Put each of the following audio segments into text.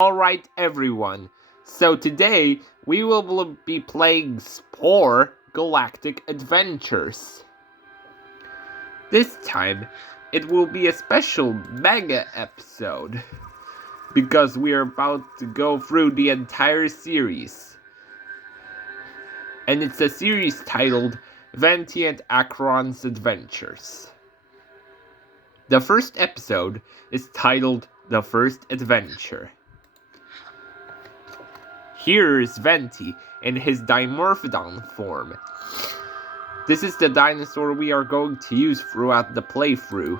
Alright everyone, so today we will be playing Spore Galactic Adventures. This time, it will be a special mega episode, because we are about to go through the entire series. And it's a series titled Venti and Acheron's Adventures. The first episode is titled The First Adventure. Here is Venti in his dimorphodon form. This is the dinosaur we are going to use throughout the playthrough.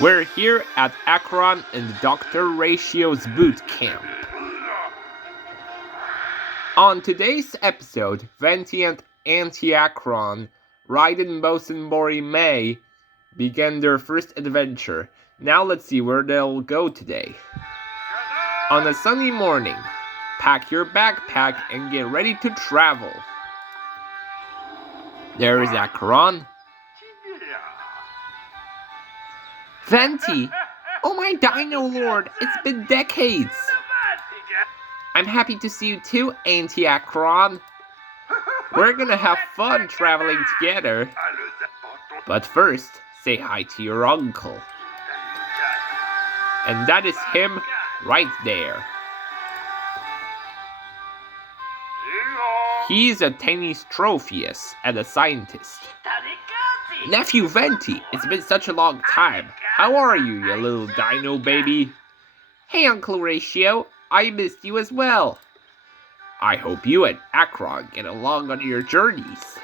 We're here at Acheron in Dr. Ratio's boot camp. On today's episode, Venti and Acheron, Raiden, Bose, and Mori May begin their first adventure. Now let's see where they'll go today. On a sunny morning, pack your backpack and get ready to travel. There is Acheron. Venti! Oh my Dino Lord, it's been decades! I'm happy to see you too, Auntie Acheron. We're gonna have fun traveling together. But first, say hi to your uncle. And that is him right there. He's a tiny Trophius and a scientist. Nephew Venti, it's been such a long time. How are you, you little dino baby? Hey, Uncle Ratio, I missed you as well. I hope you and Acheron get along on your journeys.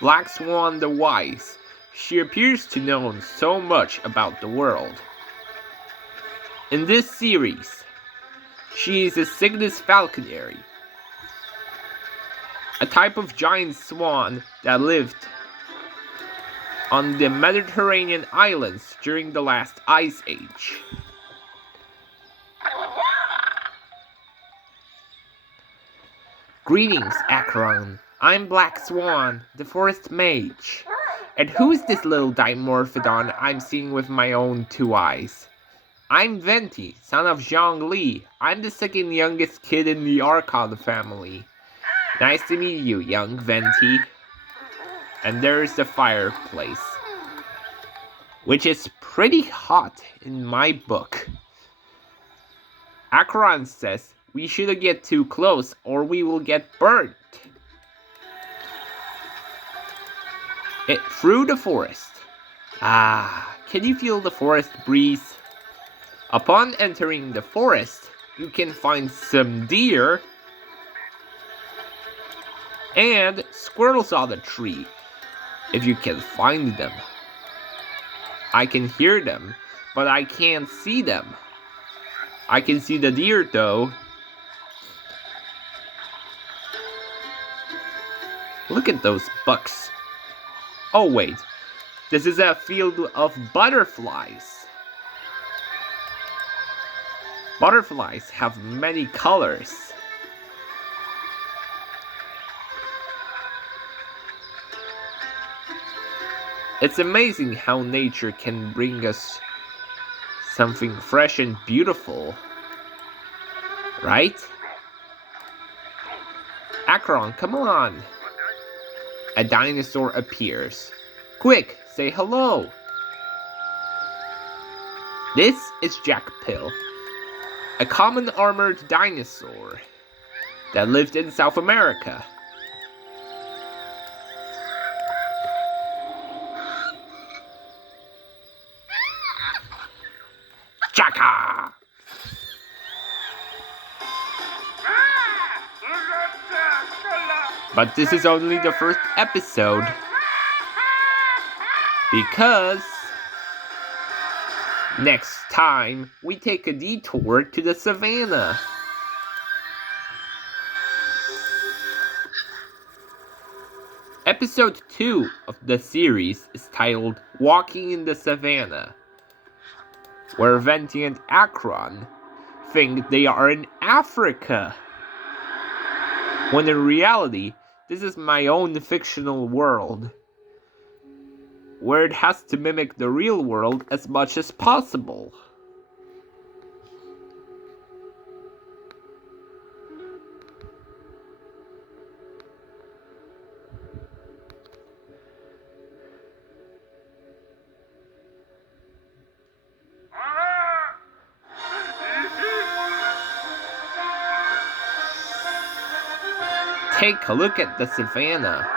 Black Swan the Wise. She appears to know so much about the world. In this series, she is a Cygnus falconary, a type of giant swan that lived on the Mediterranean islands during the last ice age. Greetings, Acheron. I'm Black Swan, the forest mage. And who's this little dimorphodon I'm seeing with my own two eyes? I'm Venti, son of Zhang Li. I'm the second youngest kid in the Archon family. Nice to meet you, young Venti. And there's the fireplace, which is pretty hot in my book. Acheron says we shouldn't get too close or we will get burnt. Through the forest. Can you feel the forest breeze? Upon entering the forest, you can find some deer and squirrels on the tree, if you can find them. I can hear them, but I can't see them. I can see the deer though. Look at those bucks. Oh wait, this is a field of butterflies. Butterflies have many colors. It's amazing how nature can bring us something fresh and beautiful, right? Acheron, come on! A dinosaur appears. Quick, say hello! This is Jackpill, a common armored dinosaur that lived in South America. Chaka! But this is only the first episode. Because next time we take a detour to the savannah. Episode 2 of the series is titled Walking in the Savannah, where Venti and Acheron think they are in Africa, when in reality, this is my own fictional world, where it has to mimic the real world as much as possible. Take a look at the savannah.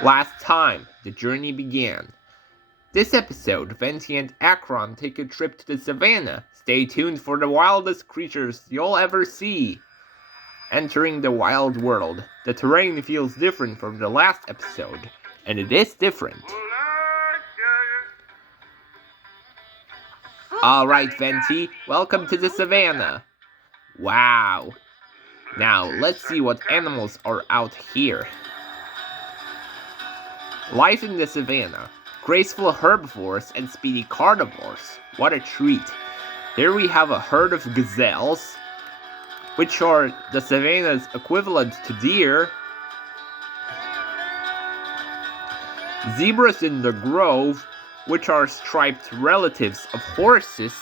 Last time the journey began. This episode, Venti and Acheron take a trip to the savannah. Stay tuned for the wildest creatures you'll ever see. Entering the wild world, the terrain feels different from the last episode, and it is different. Alright, Venti, welcome to the savannah. Wow. Now, let's see what animals are out here. Life in the savannah. Graceful herbivores and speedy carnivores. What a treat. Here we have a herd of gazelles, which are the savannah's equivalent to deer. Zebras in the grove, which are striped relatives of horses.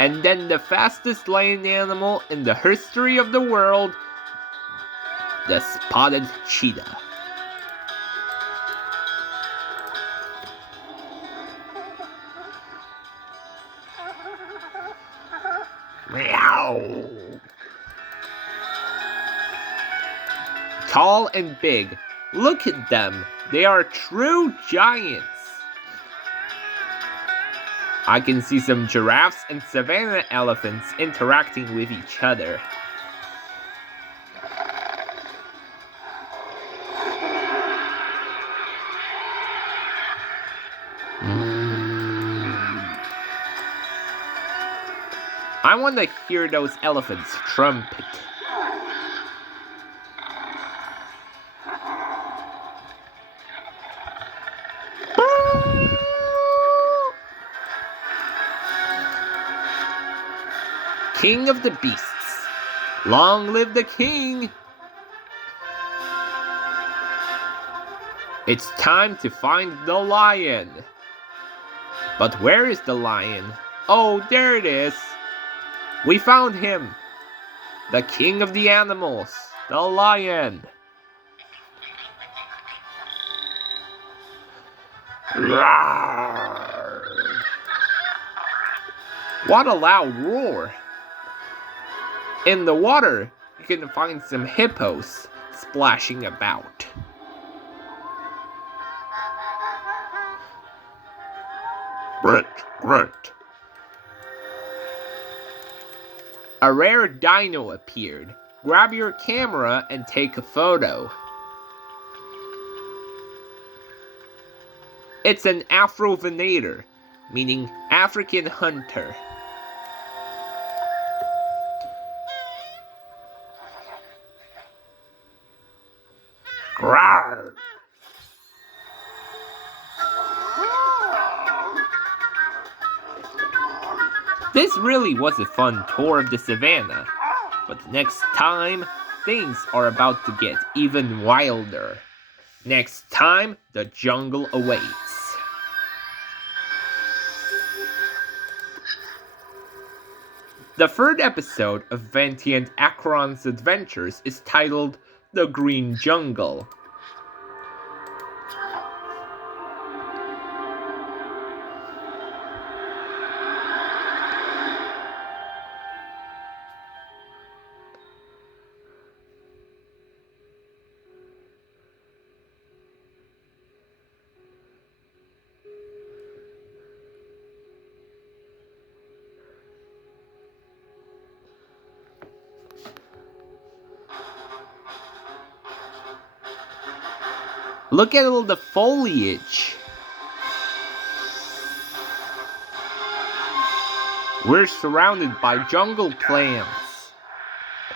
And then the fastest land animal in the history of the world, the spotted cheetah. Meow. Tall and big. Look at them. They are true giants. I can see some giraffes and savanna elephants interacting with each other. I want to hear those elephants trumpet. King of the beasts. Long live the king! It's time to find the lion. But where is the lion? Oh, there it is. We found him. The king of the animals. The lion. Roar. What a loud roar. In the water, you can find some hippos splashing about. Great. A rare dino appeared. Grab your camera and take a photo. It's an Afro-venator, meaning African hunter. Rawr. This really was a fun tour of the savannah, but next time, things are about to get even wilder. Next time, the jungle awaits. The third episode of Venti and Acheron's adventures is titled The Green Jungle. Look at all the foliage. We're surrounded by jungle plants.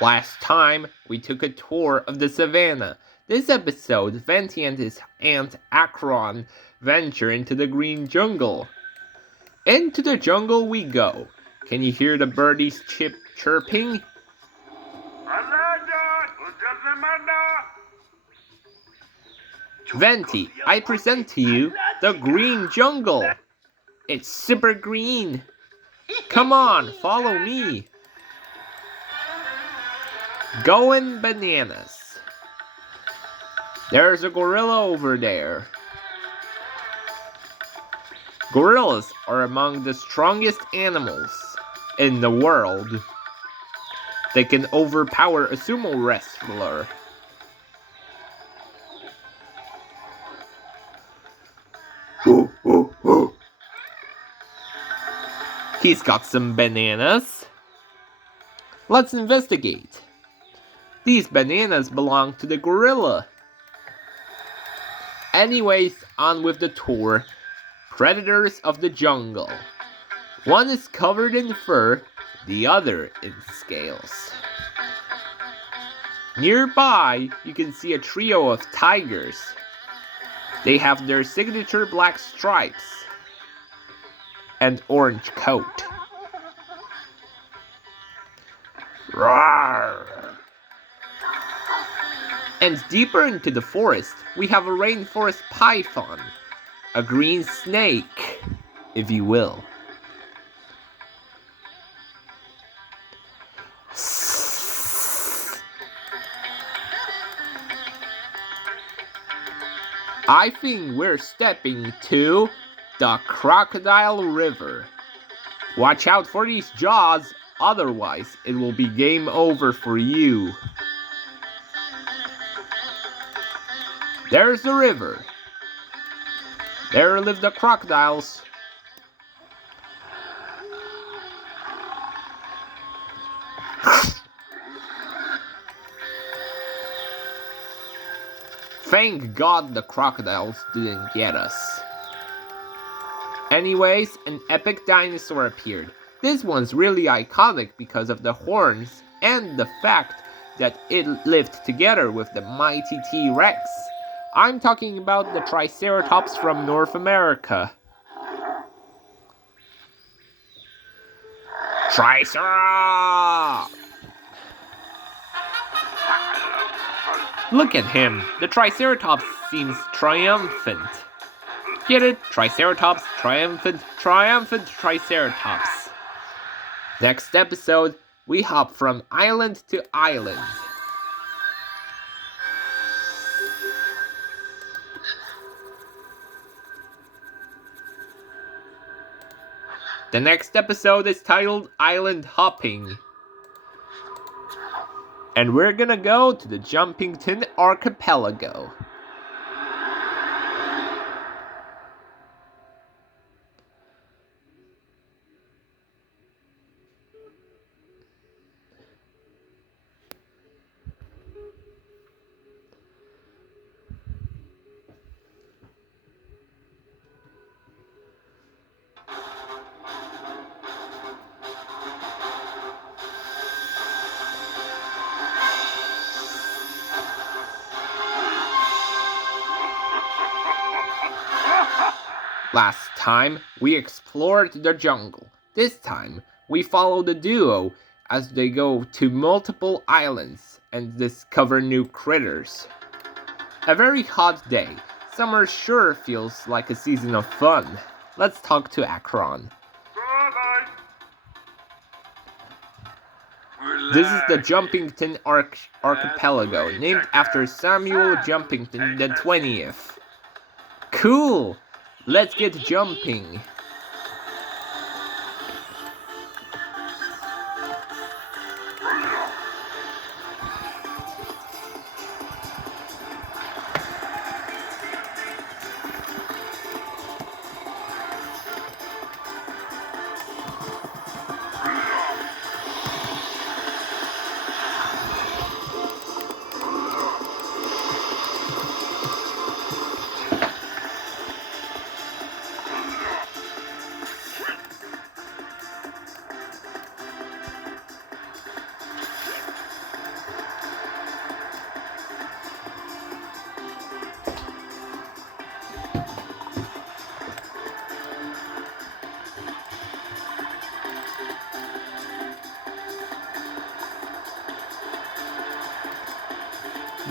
Last time, we took a tour of the savannah. This episode, Venti and his aunt Acheron venture into the green jungle. Into the jungle we go. Can you hear the birdies chirping? Venti, I present to you the green jungle. It's super green. Come on, follow me. Going bananas. There's a gorilla over there. Gorillas are among the strongest animals in the world. They can overpower a sumo wrestler. He's got some bananas. Let's investigate. These bananas belong to the gorilla. Anyways, on with the tour. Predators of the jungle. One is covered in fur, the other in scales. Nearby, you can see a trio of tigers. They have their signature black stripes and orange coat. Roar! And deeper into the forest, we have a rainforest python, a green snake, if you will. I think we're stepping to the Crocodile River. Watch out for these jaws, otherwise it will be game over for you. There's the river. There live the crocodiles. Thank God the crocodiles didn't get us. Anyways, an epic dinosaur appeared. This one's really iconic because of the horns and the fact that it lived together with the mighty T-Rex. I'm talking about the Triceratops from North America. Triceratops! Look at him. The Triceratops seems triumphant. Get it? Triceratops, triumphant, triumphant Triceratops. Next episode, we hop from island to island. The next episode is titled Island Hopping. And we're gonna go to the Jumpington Archipelago. Last time, we explored the jungle. This time, we follow the duo as they go to multiple islands and discover new critters. A very hot day. Summer sure feels like a season of fun. Let's talk to Acheron. This is the Jumpington Archipelago, named after Samuel Jumpington the 20th. Cool! Let's get jumping.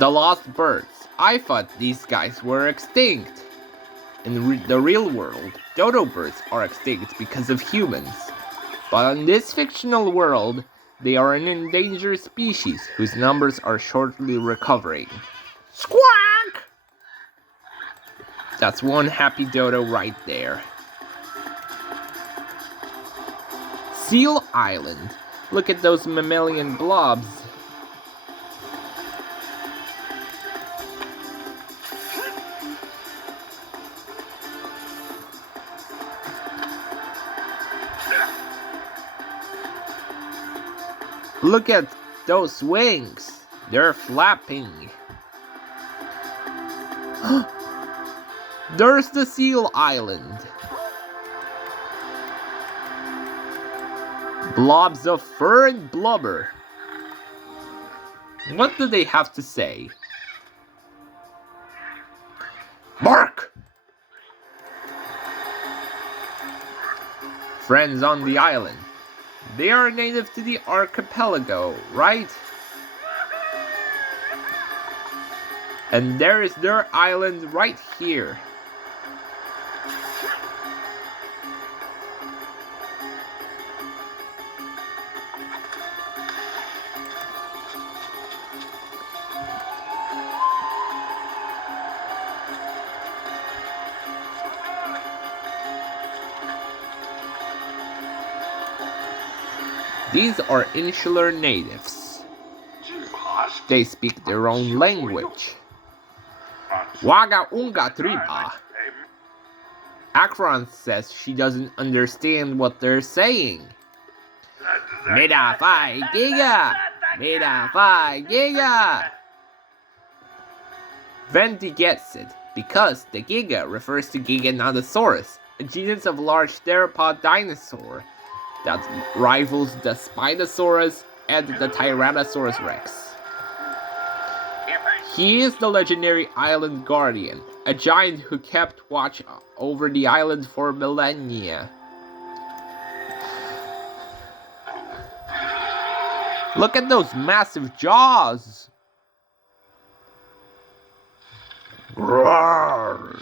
The lost birds. I thought these guys were extinct. In the real world, dodo birds are extinct because of humans. But in this fictional world, they are an endangered species whose numbers are shortly recovering. Squawk! That's one happy dodo right there. Seal Island. Look at those mammalian blobs. Look at those wings. They're flapping. There's the Seal Island. Blobs of fur and blubber. What do they have to say? Bark! Friends on the island. They are native to the archipelago, right? And there is their island right here. These are insular natives. They speak their own language. Waga unga triba. Acheron says she doesn't understand what they're saying. Meda Phi Giga! Meda Phi Giga! Venti gets it, because the Giga refers to Giganotosaurus, a genus of large theropod dinosaur that rivals the Spinosaurus and the Tyrannosaurus Rex. He is the legendary Island Guardian, a giant who kept watch over the island for millennia. Look at those massive jaws! Roar!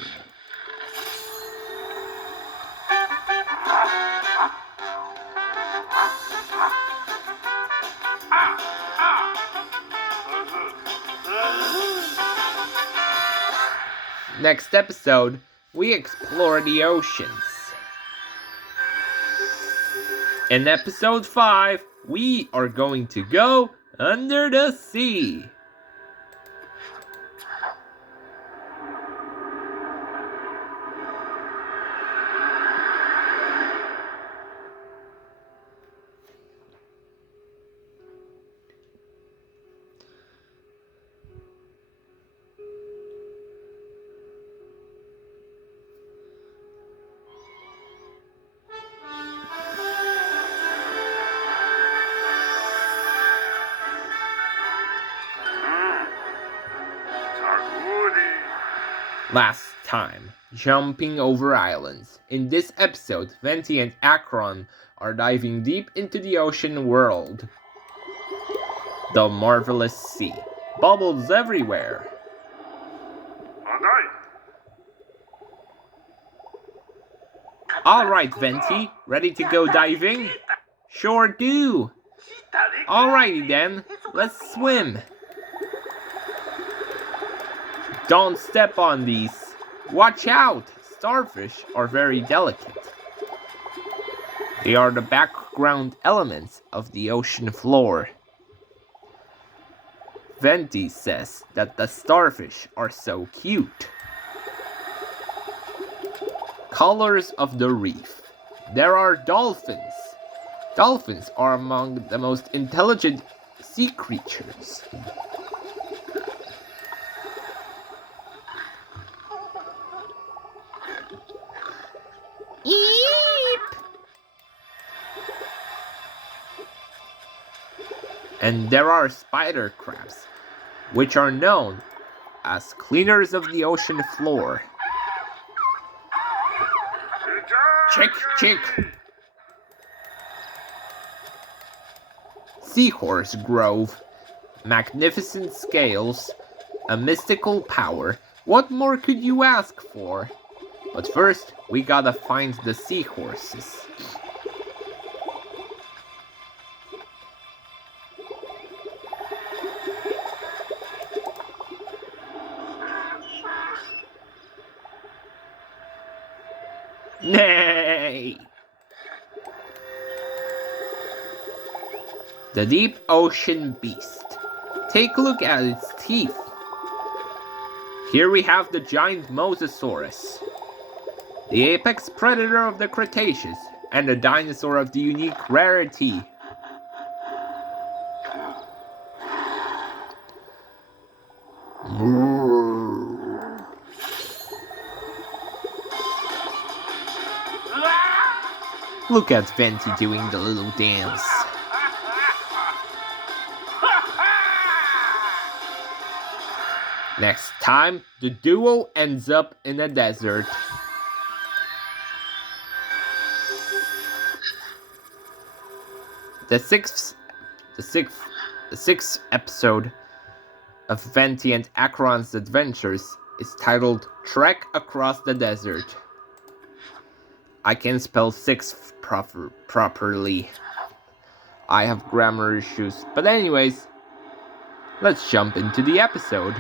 Next episode, we explore the oceans. In episode 5, we are going to go under the sea. Last time, jumping over islands. In this episode, Venti and Acheron are diving deep into the ocean world. The marvelous sea. Bubbles everywhere. Alright, Venti, ready to go diving? Sure do. Alrighty then, let's swim. Don't step on these. Watch out! Starfish are very delicate. They are the background elements of the ocean floor. Venti says that the starfish are so cute. Colors of the reef. There are dolphins. Dolphins are among the most intelligent sea creatures. And there are spider crabs, which are known as cleaners of the ocean floor. Chick, chick. Seahorse grove, magnificent scales, a mystical power. What more could you ask for? But first, we gotta find the seahorses. Nay! The deep ocean beast. Take a look at its teeth. Here we have the giant Mosasaurus, the apex predator of the Cretaceous, and a dinosaur of the unique rarity. Look at Venti doing the little dance. Next time, the duo ends up in a desert. The sixth episode of Venti and Acheron's adventures is titled Trek Across the Desert. I can spell sixth properly. I have grammar issues. But anyways, let's jump into the episode.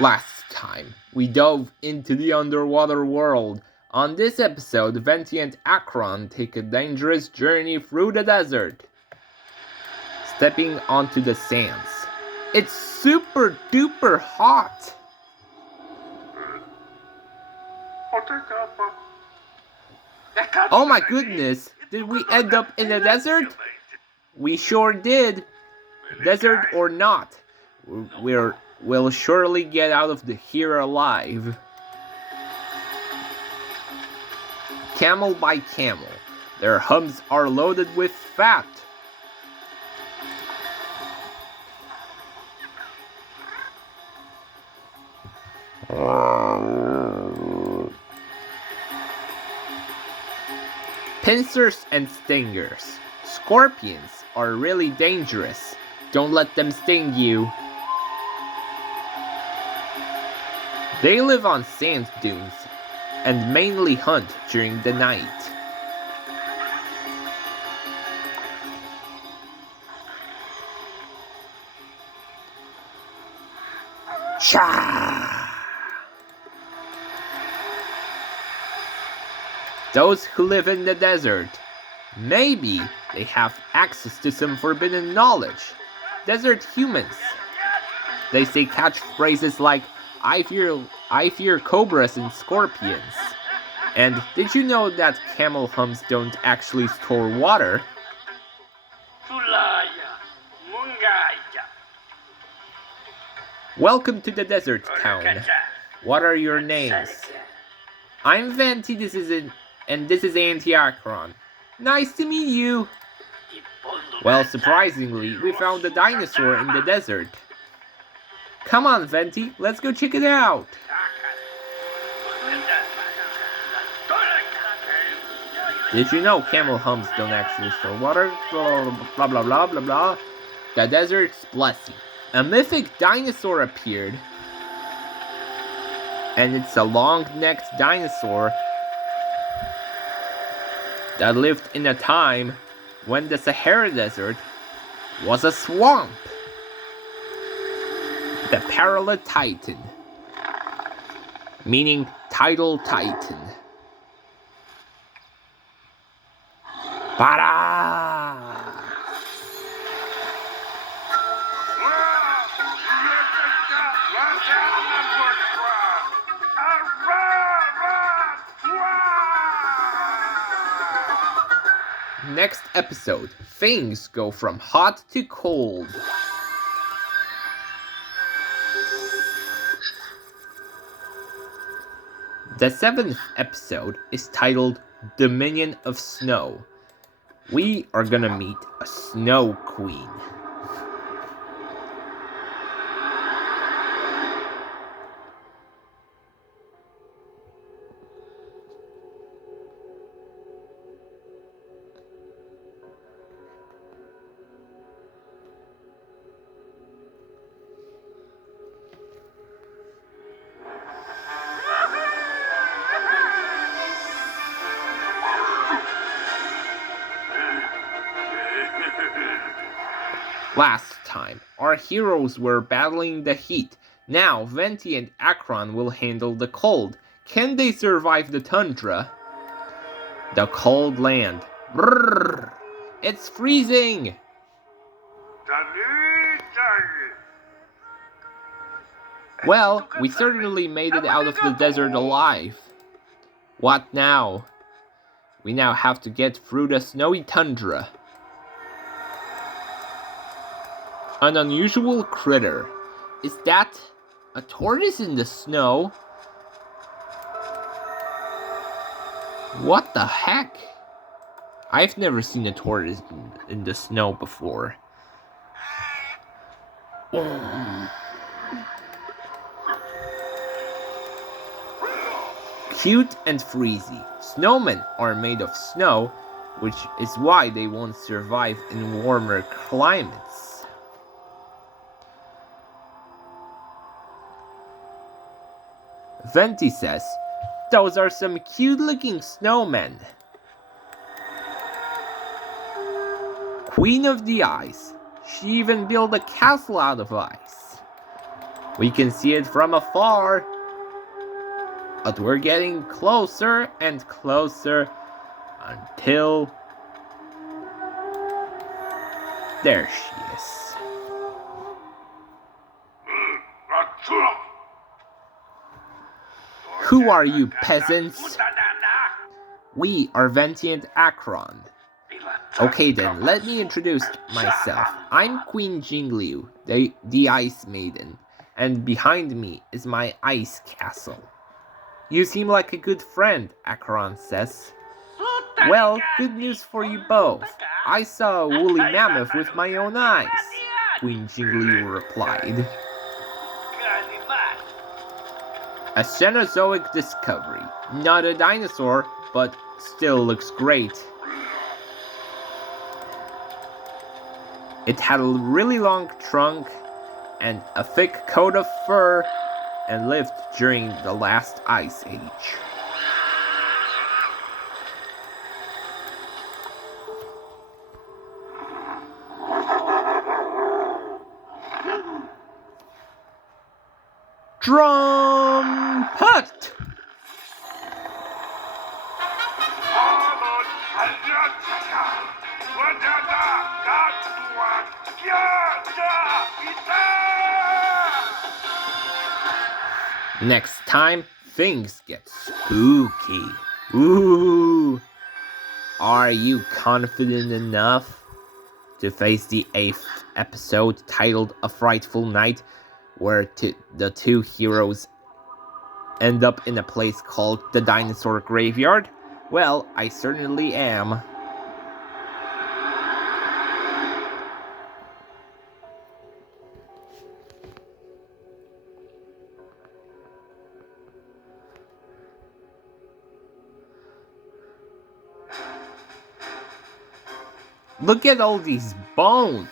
Last time, we dove into the underwater world. On this episode, Venti and Acheron take a dangerous journey through the desert, stepping onto the sands. It's super duper hot! Oh my goodness, did we end up in the desert? We sure did. Desert or not, we'll surely get out of here alive. Camel by camel, their humps are loaded with fat. Pincers and stingers. Scorpions are really dangerous. Don't let them sting you. They live on sand dunes and mainly hunt during the night. Cha! Those who live in the desert, maybe they have access to some forbidden knowledge. Desert humans. They say catchphrases like, I fear cobras and scorpions. And did you know that camel humps don't actually store water? Welcome to the desert town. What are your names? I'm Venti, this is Acheron. Nice to meet you. Well, surprisingly, we found a dinosaur in the desert. Come on, Venti, let's go check it out. Did you know camel humps don't actually store water? Blah, blah, blah, blah, blah, blah. The desert's blessing. A mythic dinosaur appeared. And it's a long-necked dinosaur that lived in a time when the Sahara Desert was a swamp. The Parallel Titan, meaning tidal titan. Para! Next episode, things go from hot to cold. The 7th episode is titled Dominion of Snow. We are gonna meet a Snow Queen. Last time, our heroes were battling the heat. Now, Venti and Acheron will handle the cold. Can they survive the tundra? The cold land. Brrr! It's freezing! Well, we certainly made it out of the desert alive. What now? We now have to get through the snowy tundra. An unusual critter. Is that a tortoise in the snow? What the heck? I've never seen a tortoise in the snow before. Cute and freezy. Snowmen are made of snow, which is why they won't survive in warmer climates. Venti says, "Those are some cute-looking snowmen." Queen of the Ice. She even built a castle out of ice. We can see it from afar. But we're getting closer and closer until... there she is. Who are you, peasants? We are Venti and Acheron. Okay then, let me introduce myself. I'm Queen Jingliu, the Ice Maiden, and behind me is my ice castle. You seem like a good friend, Acheron says. Well, good news for you both. I saw a woolly mammoth with my own eyes, Queen Jingliu replied. A Cenozoic discovery. Not a dinosaur, but still looks great. It had a really long trunk and a thick coat of fur and lived during the last ice age. Drum hut! Next time, things get spooky. Ooh! Are you confident enough to face the 8th episode titled A Frightful Night, where the two heroes end up in a place called the Dinosaur Graveyard? Well, I certainly am. Look at all these bones!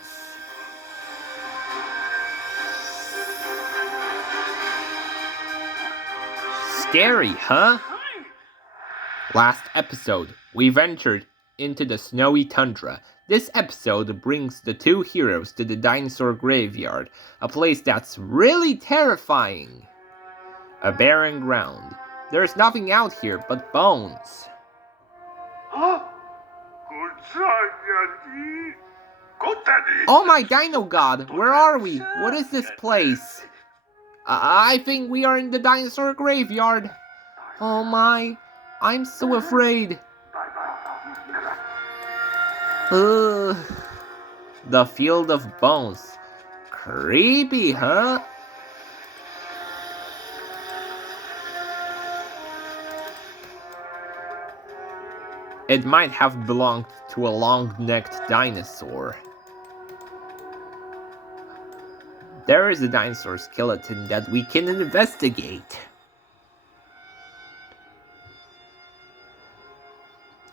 Scary, huh? Last episode, we ventured into the snowy tundra. This episode brings the two heroes to the dinosaur graveyard, a place that's really terrifying. A barren ground. There's nothing out here but bones. Oh my dino god, where are we? What is this place? I think we are in the dinosaur graveyard. Oh my, I'm so afraid. Ugh. The field of bones. Creepy, huh? It might have belonged to a long-necked dinosaur. There is a dinosaur skeleton that we can investigate.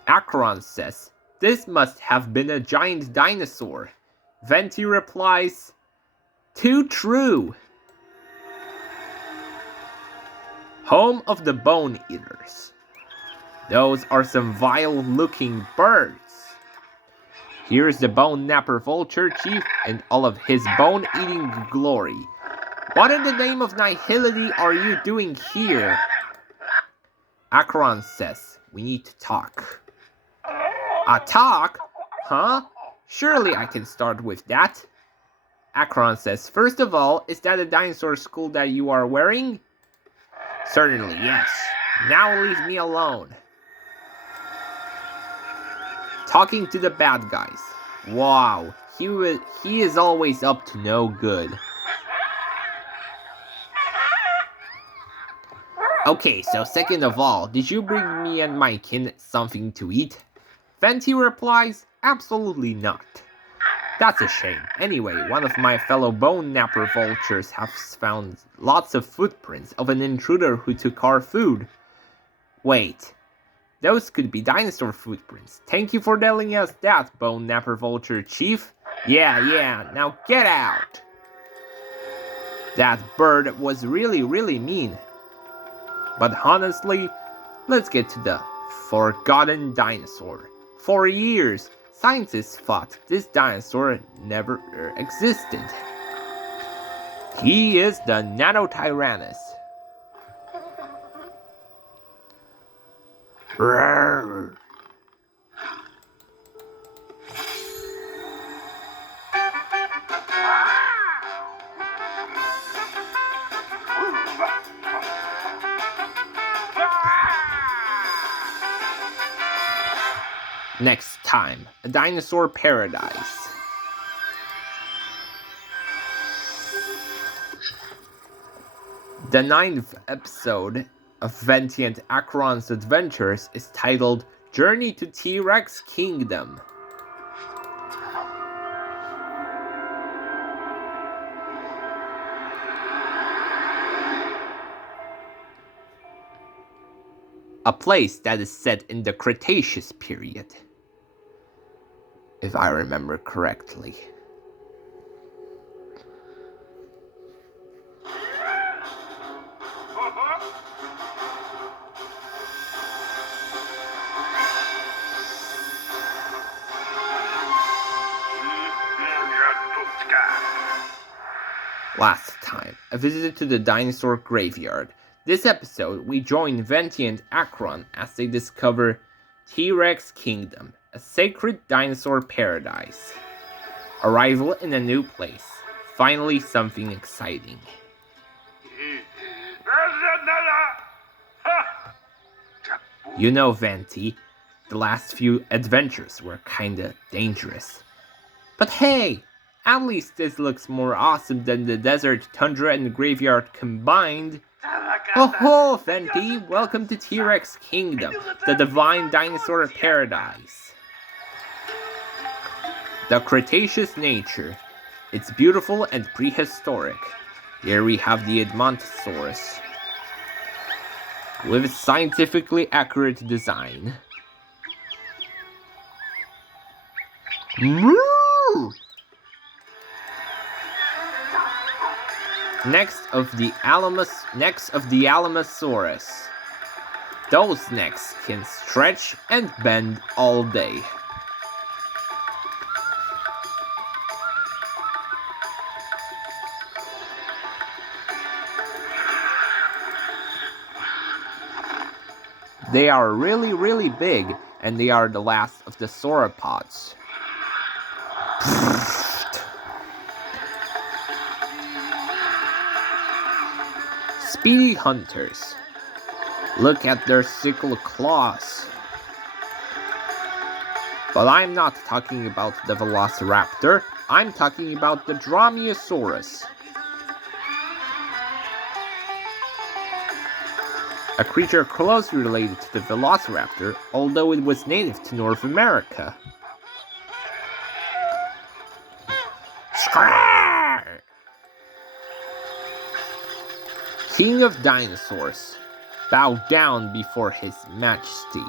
Acheron says, this must have been a giant dinosaur. Venti replies, too true. Home of the Bone Eaters. Those are some vile-looking birds. Here's the Bone Napper Vulture Chief and all of his bone-eating glory. What in the name of nihility are you doing here? Acheron says, we need to talk. A talk? Huh? Surely I can start with that. Acheron says, first of all, is that a dinosaur skull that you are wearing? Certainly, yes. Now leave me alone. Talking to the bad guys. Wow, he is always up to no good. Okay, so second of all, did you bring me and my kin something to eat? Venti replies, absolutely not. That's a shame. Anyway, one of my fellow bone napper vultures has found lots of footprints of an intruder who took our food. Wait, those could be dinosaur footprints. Thank you for telling us that, bone napper vulture chief. Yeah, now get out. That bird was really mean. But honestly, let's get to the forgotten dinosaur. For years, scientists thought this dinosaur never existed. He is the Nanotyrannus. Roar. Next time, a dinosaur paradise. The 9th episode of Venti and Acheron's adventures is titled Journey to T-Rex Kingdom. A place that is set in the Cretaceous period, if I remember correctly. Last time, a visit to the dinosaur graveyard. This episode, we join Venti and Acheron as they discover T-Rex Kingdom, a sacred dinosaur paradise. Arrival in a new place. Finally something exciting. You know, Venti, the last few adventures were kinda dangerous. But hey, at least this looks more awesome than the desert, tundra, and graveyard combined. Oh, Venti, welcome to T-Rex Kingdom, the divine dinosaur paradise. The Cretaceous nature. It's beautiful and prehistoric. Here we have the Edmontosaurus, with its scientifically accurate design. Moo! Next of the Alamosaurus. Those necks can stretch and bend all day. They are really big, and they are the last of the sauropods. Speedy hunters. Look at their sickle claws. But I'm not talking about the Velociraptor, I'm talking about the Dromaeosaurus. a creature closely related to the velociraptor, although it was native to North America. Skrrr! King of Dinosaurs, bow down before his majesty.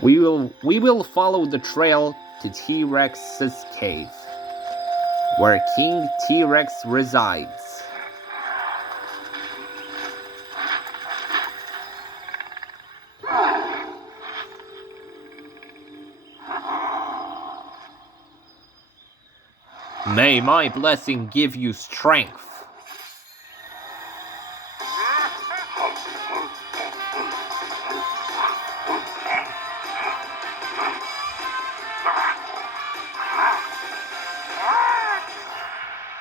We will follow the trail to T-Rex's cave, where King T-Rex resides. May my blessing give you strength.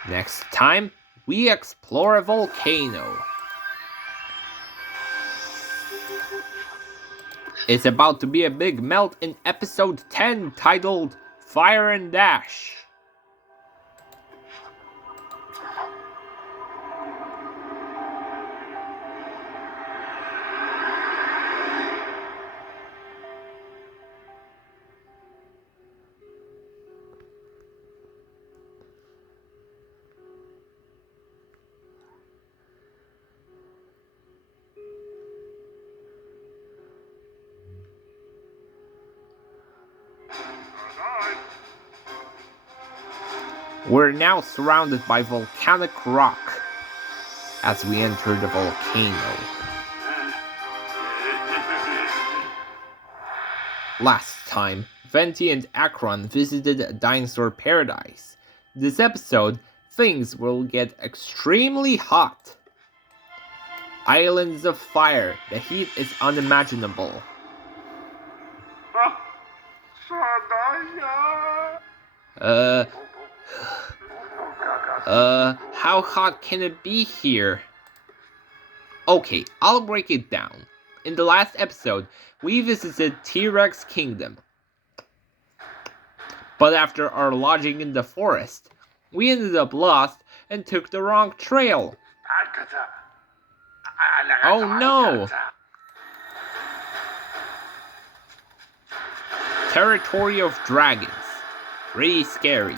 Next time, we explore a volcano. It's about to be a big melt in episode 10 titled Fire and Dash. We're now surrounded by volcanic rock as we enter the volcano. Last time, Venti and Acheron visited a dinosaur paradise. This episode, things will get extremely hot. Islands of fire, the heat is unimaginable. How hot can it be here? Okay, I'll break it down. In the last episode, we visited T-Rex Kingdom. But after our lodging in the forest, we ended up lost and took the wrong trail. Oh no! Territory of dragons. Pretty scary.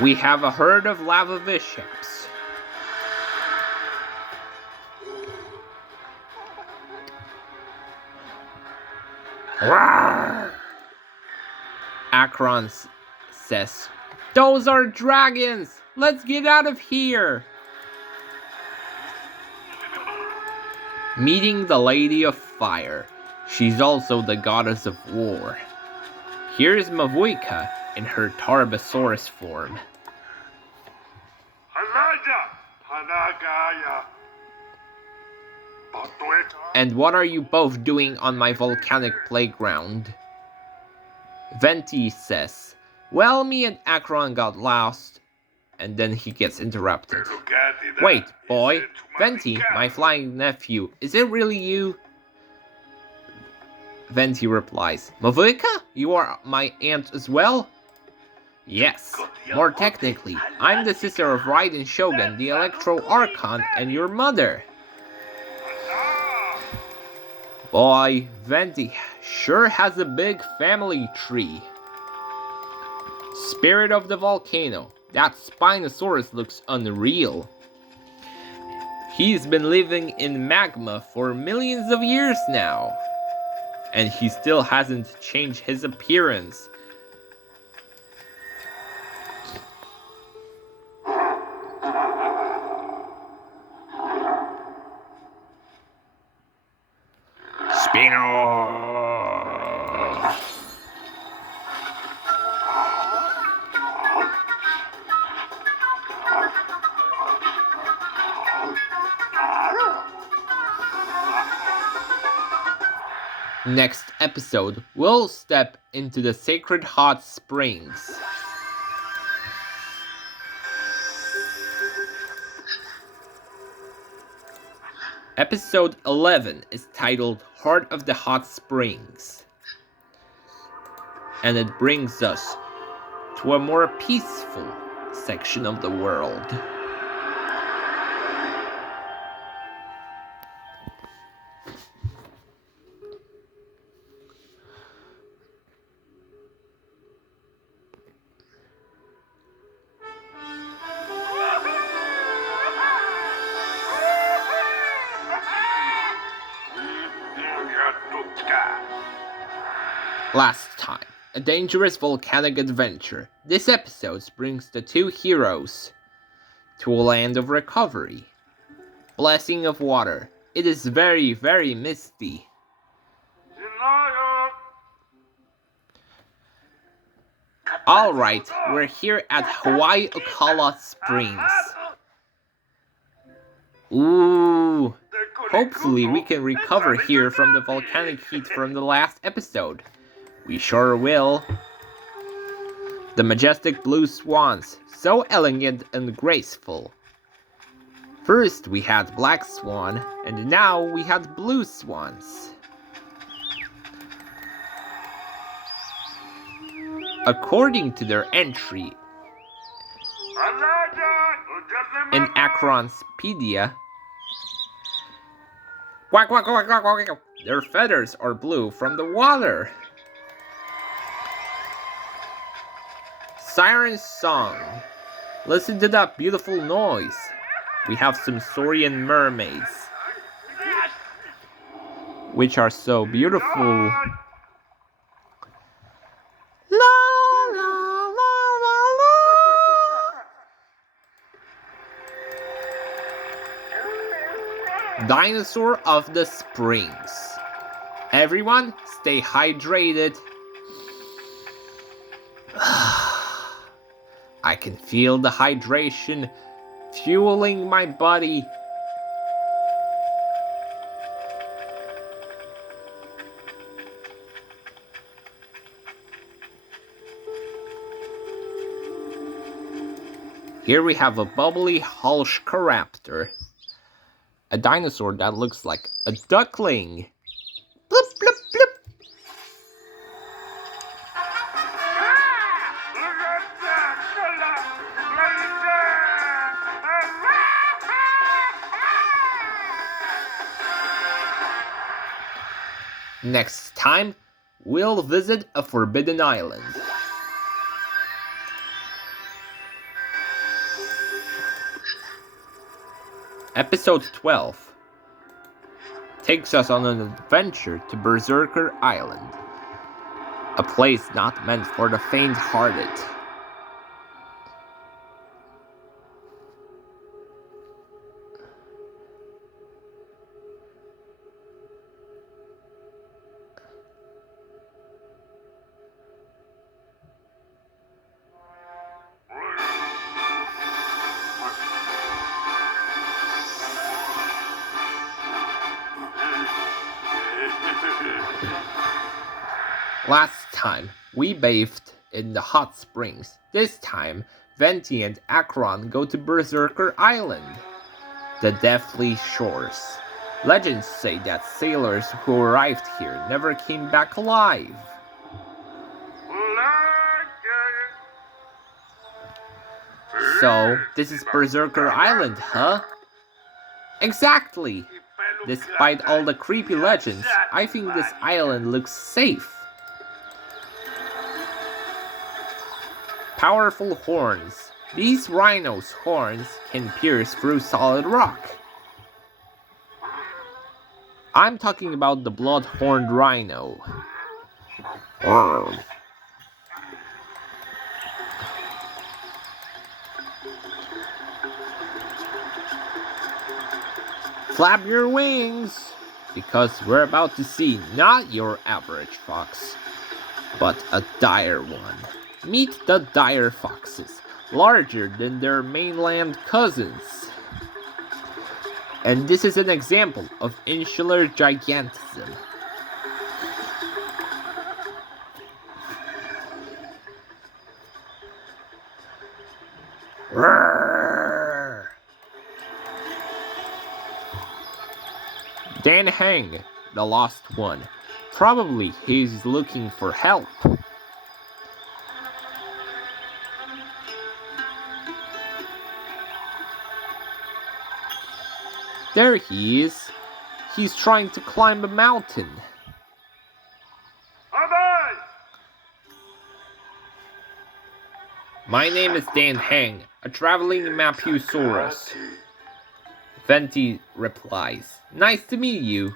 We have a herd of lava bishops. Rawr! Acheron says, "Those are dragons! Let's get out of here!" Meeting the Lady of Fire. She's also the goddess of war. Here's Mavuika in her Tarbosaurus form. And what are you both doing on my volcanic playground? Venti says, well, me and Acheron got lost, and then he gets interrupted. Wait, boy, Venti, my flying nephew, is it really you? Venti replies, Mavuika, you are my aunt as well? Yes, more technically, I'm the sister of Raiden Shogun, the Electro Archon, and your mother. Boy, Venti sure has a big family tree. Spirit of the volcano, that Spinosaurus looks unreal. He's been living in magma for millions of years now, and he still hasn't changed his appearance. Spino! Next episode, we'll step into the sacred hot springs. Episode 11 is titled Heart of the Hot Springs, and it brings us to a more peaceful section of the world. Last time, a dangerous volcanic adventure. This episode brings the two heroes to a land of recovery. Blessing of water. It is very, very misty. Alright, we're here at Hawaii Ocala Springs. Ooh. Hopefully we can recover here from the volcanic heat from the last episode. We sure will. The majestic blue swans, so elegant and graceful. First we had black swan, and now we had blue swans. According to their entry in Acheronpedia, quack, quack, quack, quack, quack, quack, their feathers are blue from the water. Siren's song. Listen to that beautiful noise. We have some Saurian mermaids, which are so beautiful. La la la la la. Dinosaur of the Springs. Everyone, stay hydrated. I can feel the hydration fueling my body. Here we have a bubbly Halshcaraptor, a dinosaur that looks like a duckling. Bloop, bloop, bloop. Next time, we'll visit a forbidden island. Episode 12 takes us on an adventure to Berserker Island, a place not meant for the faint-hearted. Last time, we bathed in the hot springs. This time, Venti and Acheron go to Berserker Island, the deathly shores. Legends say that sailors who arrived here never came back alive. So, this is Berserker Island, huh? Exactly! Despite all the creepy legends, I think this island looks safe. Powerful horns. These rhinos' horns can pierce through solid rock. I'm talking about the blood-horned rhino. Flap your wings, because we're about to see not your average fox, but a dire one. Meet the dire foxes, larger than their mainland cousins. And this is an example of insular gigantism. Roar! Dan Heng, the lost one. Probably he's looking for help. There he is. He's trying to climb a mountain. My name is Dan Heng, a traveling Mapusaurus. Venti replies, "Nice to meet you."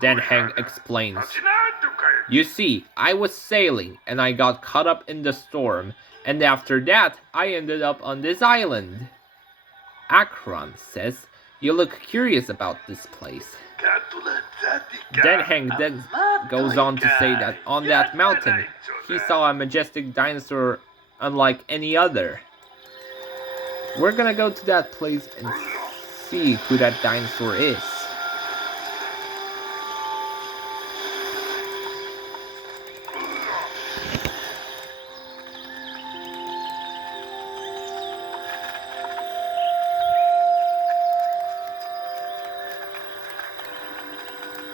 Dan Heng explains, You see, I was sailing and I got caught up in the storm, and after that, I ended up on this island. Acheron says, you look curious about this place. Then Hank goes on to say that on that mountain, he saw a majestic dinosaur unlike any other. We're gonna go to that place and see who that dinosaur is.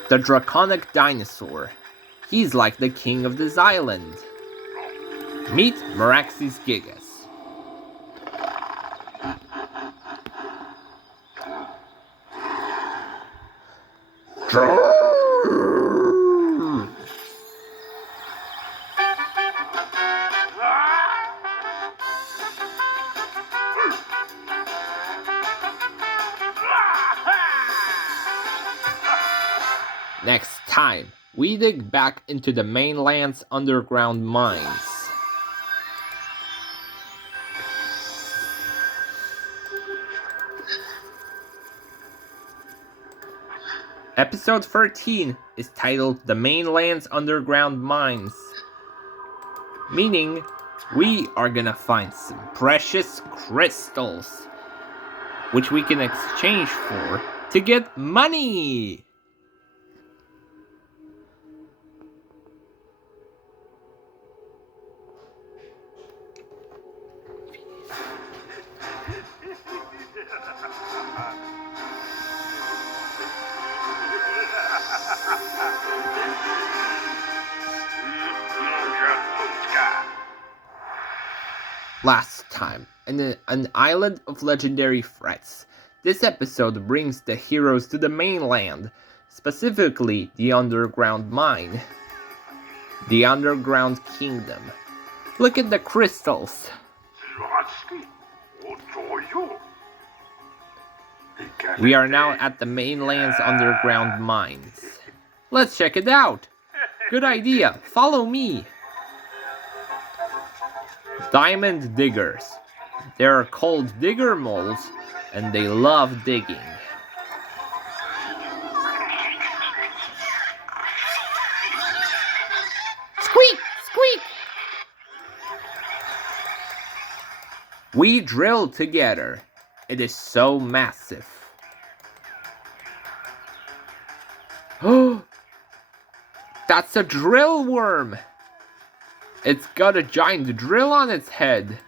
The draconic dinosaur. He's like the king of this island. Meet Maxis Gigas. Next time, we dig back into the mainland's underground mines. Episode 13 is titled The Mainland's Underground Mines, meaning we are gonna find some precious crystals, which we can exchange for to get money! Last time, in an island of legendary threats, this episode brings the heroes to the mainland, specifically the underground mine. The underground kingdom. Look at the crystals. We are now at the mainland's underground mines. Let's check it out. Good idea, follow me. Diamond diggers. They are called digger moles, and they love digging. Squeak! Squeak! We drill together. It is so massive. Oh! That's a drill worm! It's got a giant drill on its head.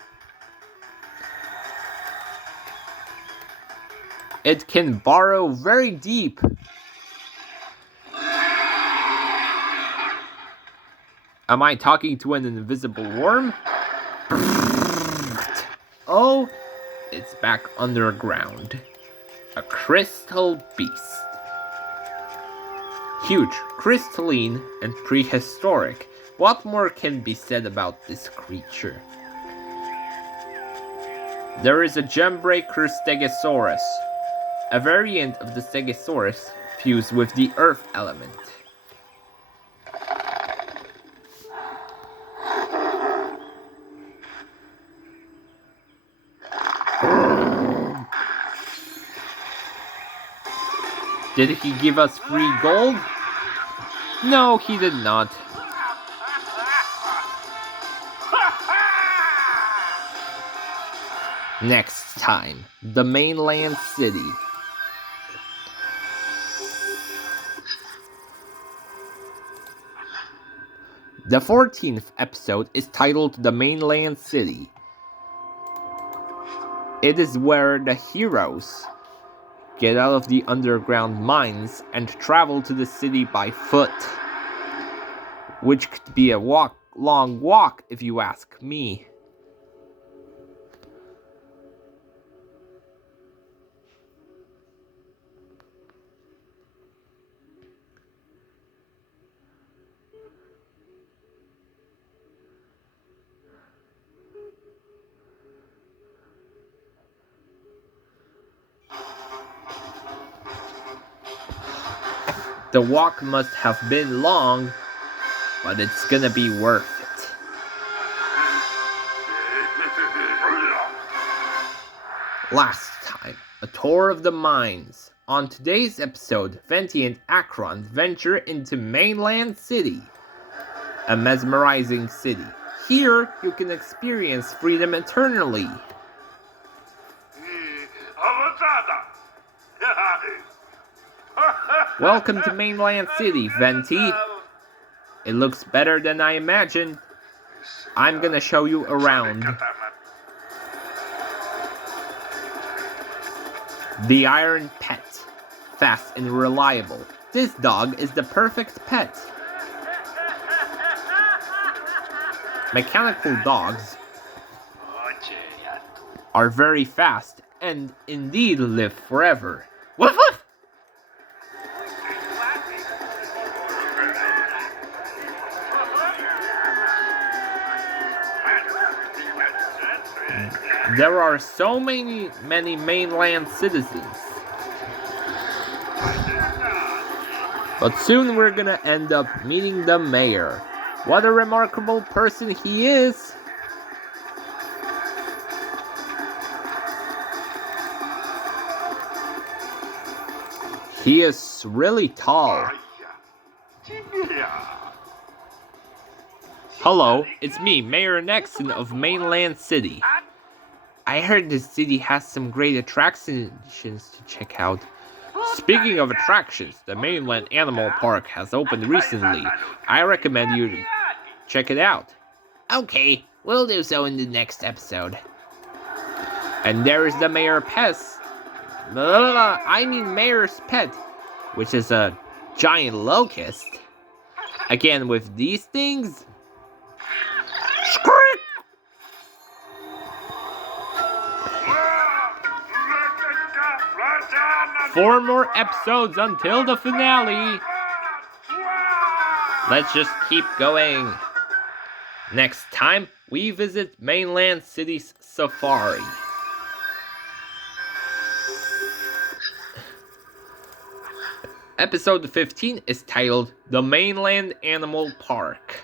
It can burrow very deep. Am I talking to an invisible worm? Oh, it's back underground. A crystal beast. Huge, crystalline, and prehistoric. What more can be said about this creature? There is a Gembreaker Stegosaurus, a variant of the Stegosaurus fused with the earth element. Did he give us free gold? No, he did not. Next time, the mainland city. The 14th episode is titled The Mainland City. It is where the heroes get out of the underground mines and travel to the city by foot. Which could be a long walk if you ask me. The walk must have been long. but it's gonna be worth it. Last time, a tour of the mines. On today's episode, Venti and Acheron venture into Mainland City, a mesmerizing city. Here, you can experience freedom eternally. Welcome to Mainland City, Venti. It looks better than I imagined. I'm gonna show you around. The Iron Pet. Fast and reliable. This dog is the perfect pet. Mechanical dogs are very fast and indeed live forever. Woof woof! There are so many mainland citizens. But soon we're gonna end up meeting the mayor. What a remarkable person he is! He is really tall. Hello, it's me, Mayor Nexon of Mainland City. I heard this city has some great attractions to check out. Speaking of attractions, the Mainland Animal Park has opened recently. I recommend you to check it out. Okay, we'll do so in the next episode. And there's the Mayor's pet, which is a giant locust. Again, with these things... Squeak! 4 more episodes until the finale. Let's just keep going. Next time, we visit Mainland City's safari. Episode 15 is titled The Mainland Animal Park.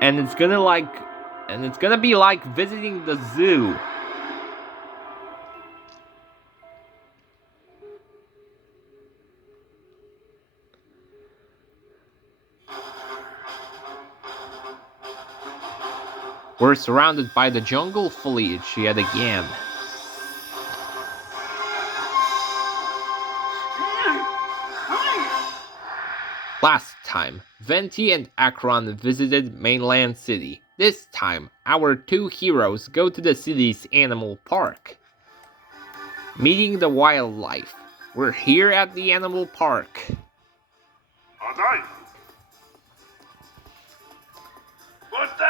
And it's gonna be like visiting the zoo. We're surrounded by the jungle foliage yet again. Last time, Venti and Acheron visited Mainland City. This time, our 2 heroes go to the city's animal park. Meeting the wildlife. We're here at the animal park.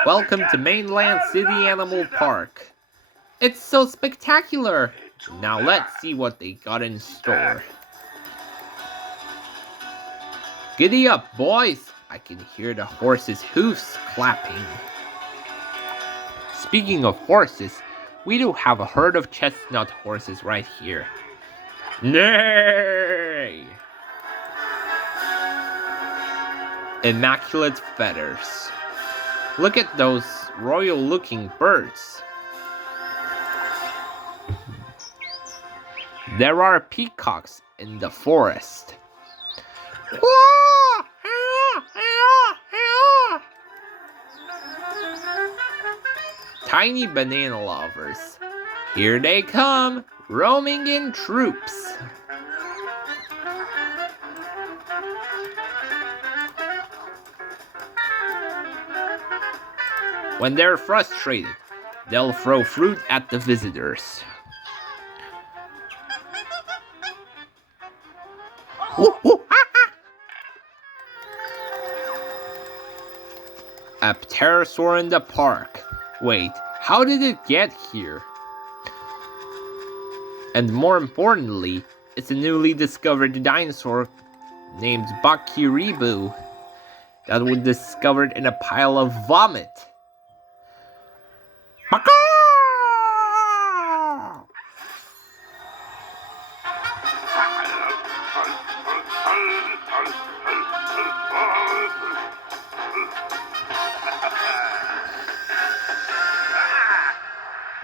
Welcome to Mainland City Animal Park. It's so spectacular. Now let's see what they got in store. Giddy up, boys! I can hear the horses' hoofs clapping. Speaking of horses, we do have a herd of chestnut horses right here. Nay! Immaculate feathers. Look at those royal-looking birds. There are peacocks in the forest. Tiny banana lovers. Here they come, roaming in troops. When they're frustrated, they'll throw fruit at the visitors. A pterosaur in the park. Wait, how did it get here? And more importantly, it's a newly discovered dinosaur named Bakiribu that was discovered in a pile of vomit.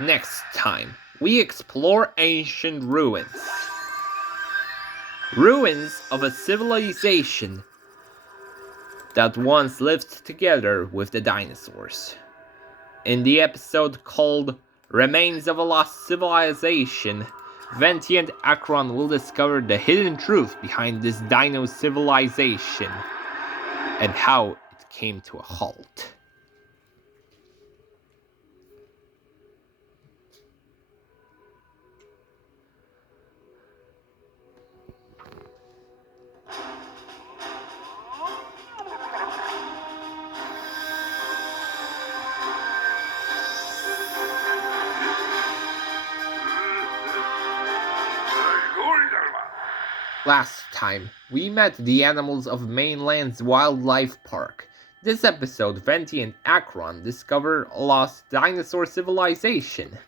Next time, we explore ancient ruins. Ruins of a civilization that once lived together with the dinosaurs. In the episode called Remains of a Lost Civilization, Venti and Acheron will discover the hidden truth behind this dino civilization and how it came to a halt. Last time, we met the animals of Mainland's Wildlife Park. This episode, Venti and Acheron discover a lost dinosaur civilization.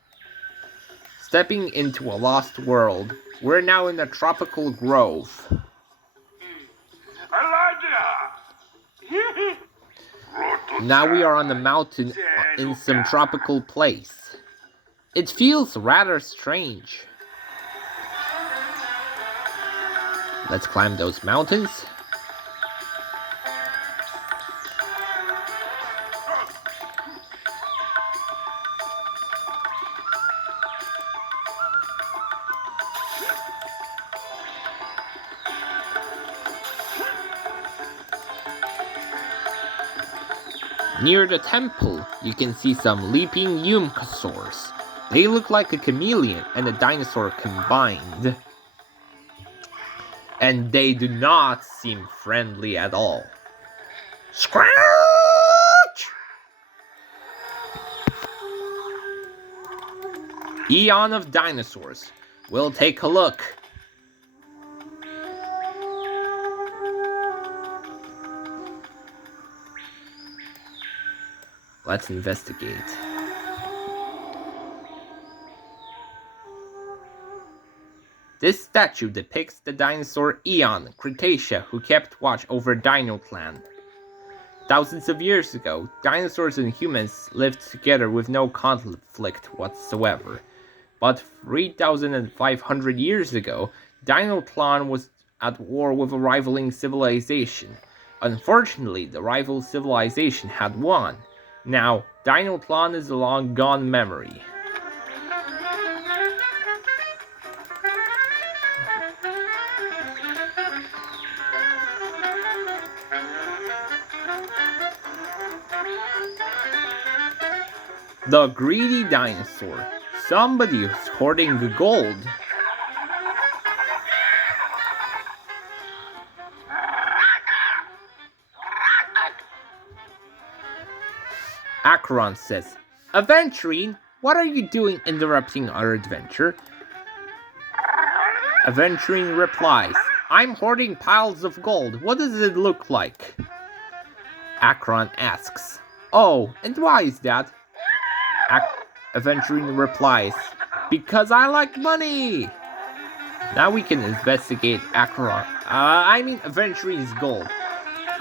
Stepping into a lost world, we're now in a tropical grove. Now we are on a mountain in some tropical place. It feels rather strange. Let's climb those mountains. Near the temple, you can see some leaping Yumkasaurs. They look like a chameleon and a dinosaur combined. And they do not seem friendly at all. Scratch! Eon of Dinosaurs. We'll take a look. Let's investigate. This statue depicts the dinosaur Eon, Cretaceous, who kept watch over Dino Clan. Thousands of years ago, dinosaurs and humans lived together with no conflict whatsoever. But 3,500 years ago, Dino Clan was at war with a rivaling civilization. Unfortunately, the rival civilization had won. Now, Dino Clan is a long gone memory. The greedy dinosaur. Somebody who's hoarding the gold. Acheron says, "Aventurine, what are you doing interrupting our adventure?" Aventurine replies, "I'm hoarding piles of gold. What does it look like?" Acheron asks, "Oh, and why is that?" Aventurine replies, "Because I like money!" Now we can investigate Aventurine's gold.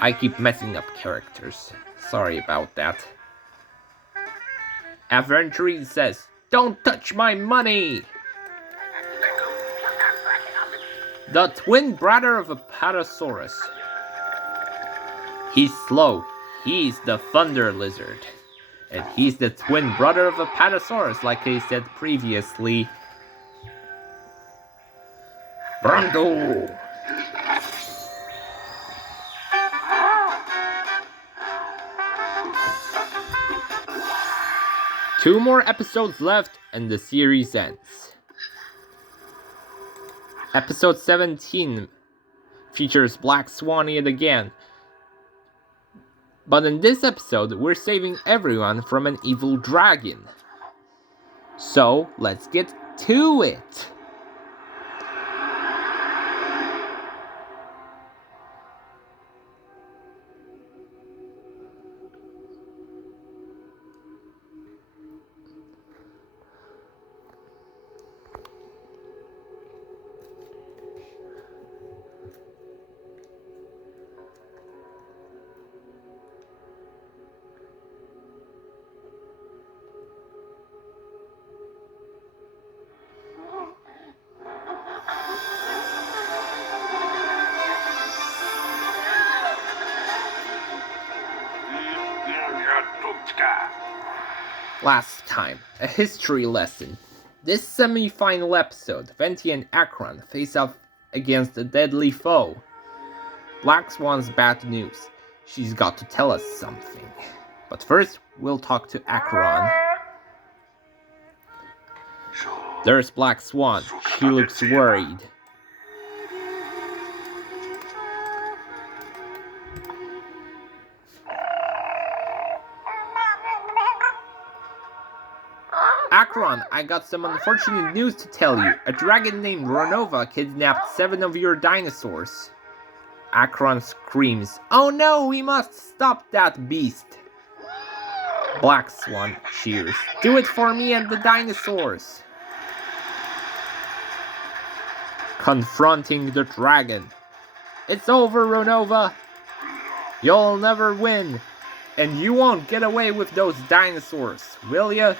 I keep messing up characters. Sorry about that. Aventurine says, "Don't touch my money!" The twin brother of a Apatosaurus. He's slow. He's the Thunder Lizard. And he's the twin brother of a Apatosaurus, like I said previously. Brando! Two more episodes left and the series ends. Episode 17 features Black Swan yet again. But in this episode, we're saving everyone from an evil dragon. So, let's get to it! Last time, a history lesson. This semi-final episode, Venti and Acheron face off against a deadly foe. Black Swan's bad news. She's got to tell us something. But first, we'll talk to Acheron. There's Black Swan. She looks worried. Acheron, I got some unfortunate news to tell you. A dragon named Ronova kidnapped 7 of your dinosaurs. Acheron screams, "Oh no, we must stop that beast!" Black Swan cheers, "Do it for me and the dinosaurs!" Confronting the dragon. "It's over, Ronova! You'll never win! And you won't get away with those dinosaurs, will ya?"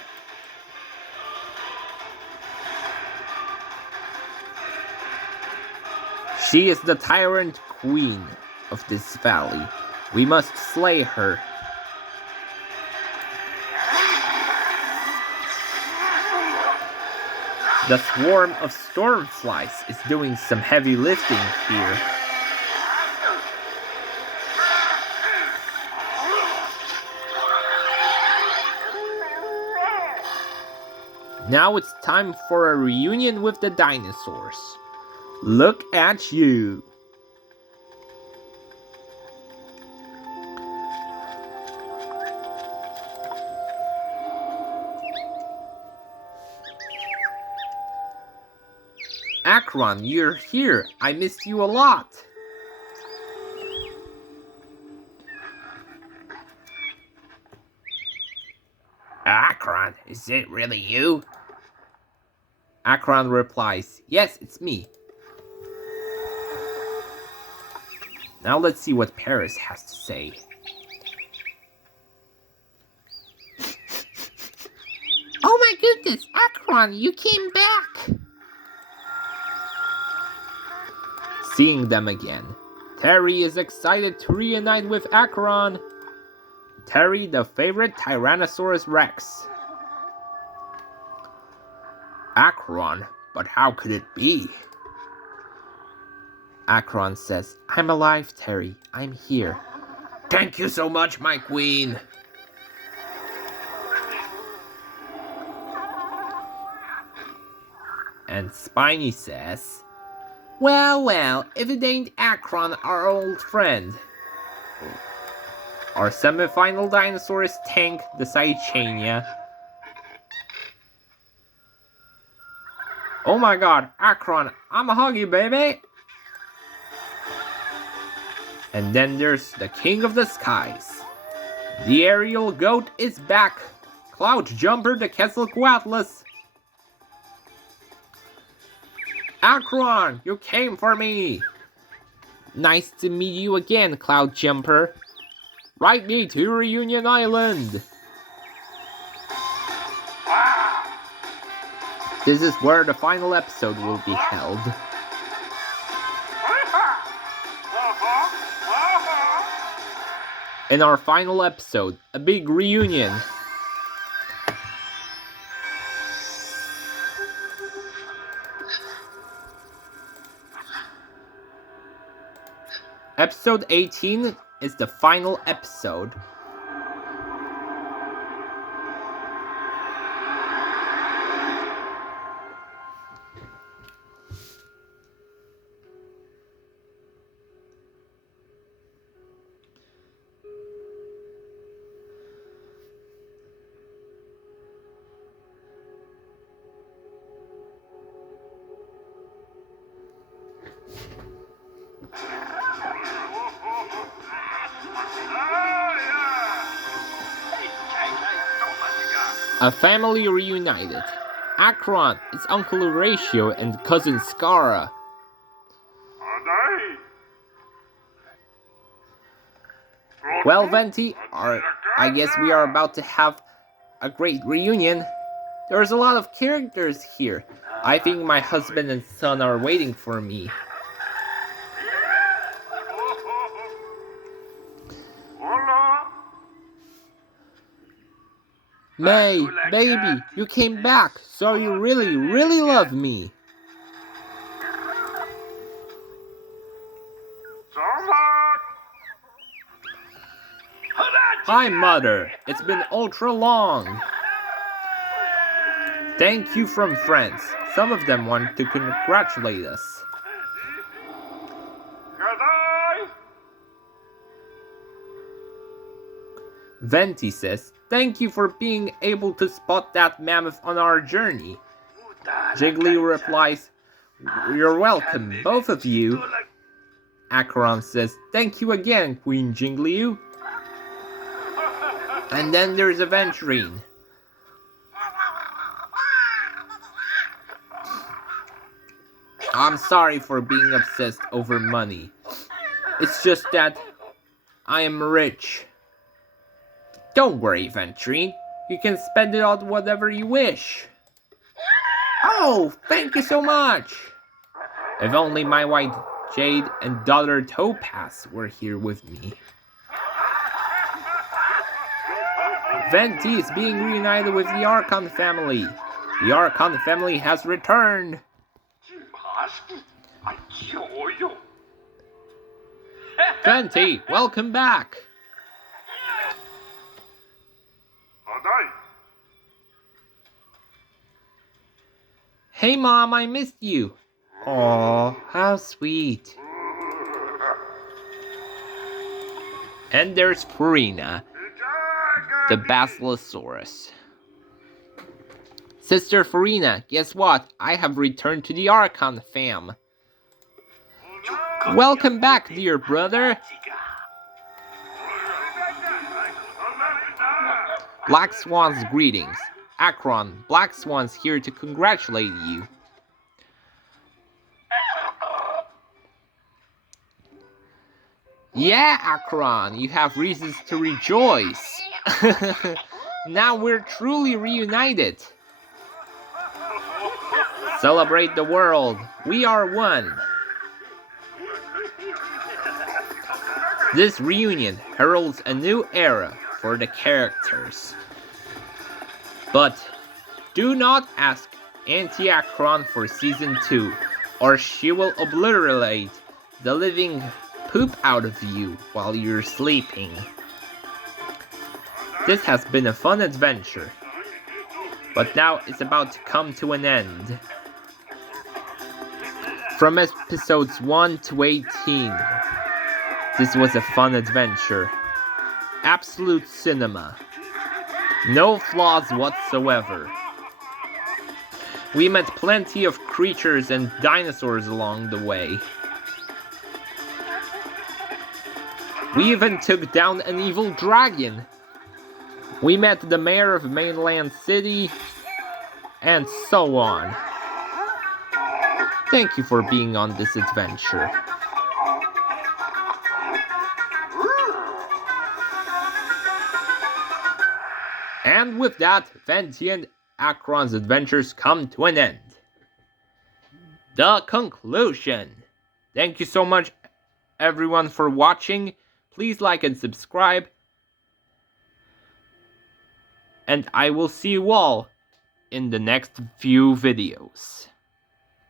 She is the tyrant queen of this valley. We must slay her. The swarm of stormflies is doing some heavy lifting here. Now it's time for a reunion with the dinosaurs. Look at you. Acheron, you're here. I missed you a lot. Acheron, is it really you? Acheron replies, "Yes, it's me." Now let's see what Paris has to say. Oh my goodness, Acheron, you came back! Seeing them again, Terry is excited to reunite with Acheron. Terry, the favorite Tyrannosaurus Rex. Acheron, but how could it be? Acheron says, "I'm alive, Terry. I'm here." "Thank you so much, my queen." And Spiny says, well, if it ain't Acheron, our old friend." Our semi-final dinosaurs tank the Cychania. "Oh my god, Acheron, I'ma hug you, baby!" And then there's the King of the Skies. The aerial goat is back. Cloud Jumper the Quetzalcoatlus. "Acheron, you came for me!" "Nice to meet you again, Cloud Jumper." "Ride me to Reunion Island." This is where the final episode will be held. In our final episode, a big reunion. Episode 18 is the final episode. A family reunited. Acheron, its Uncle Horatio, and cousin Scara. Well, Venti, I guess we are about to have a great reunion. There's a lot of characters here. I think my husband and son are waiting for me. May, baby, you came back, so you really, really love me. Hi, Mother. It's been ultra long. Thank you from friends. Some of them want to congratulate us. Venti says, thank you for being able to spot that mammoth on our journey. Jiggly replies, you're welcome, both of you. Acheron says, thank you again, Queen Jingliu. And then there's Aventurine. I'm sorry for being obsessed over money. It's just that I am rich. Don't worry, Ventry. You can spend it on whatever you wish. Oh, thank you so much. If only my white jade and daughter Topaz were here with me. Venti is being reunited with the Archon family. The Archon family has returned. Venti, welcome back. Hey Mom, I missed you. Aw, how sweet. And there's Farina, the Basilosaurus. Sister Farina, guess what? I have returned to the Archon fam. Welcome back, dear brother. Black Swan's greetings. Acheron, Black Swan's here to congratulate you. Yeah, Acheron, you have reasons to rejoice. Now we're truly reunited. Celebrate the world. We are one. This reunion heralds a new era for the characters. But do not ask Auntie Acheron for Season 2, or she will obliterate the living poop out of you while you're sleeping. This has been a fun adventure, but now it's about to come to an end. From episodes 1 to 18, this was a fun adventure. Absolute cinema. No flaws whatsoever. We met plenty of creatures and dinosaurs along the way. We even took down an evil dragon. We met the mayor of Mainland City, and so on. Thank you for being on this adventure. And with that, Venti and Acheron's adventures come to an end. The conclusion. Thank you so much, everyone, for watching. Please like and subscribe. And I will see you all in the next few videos.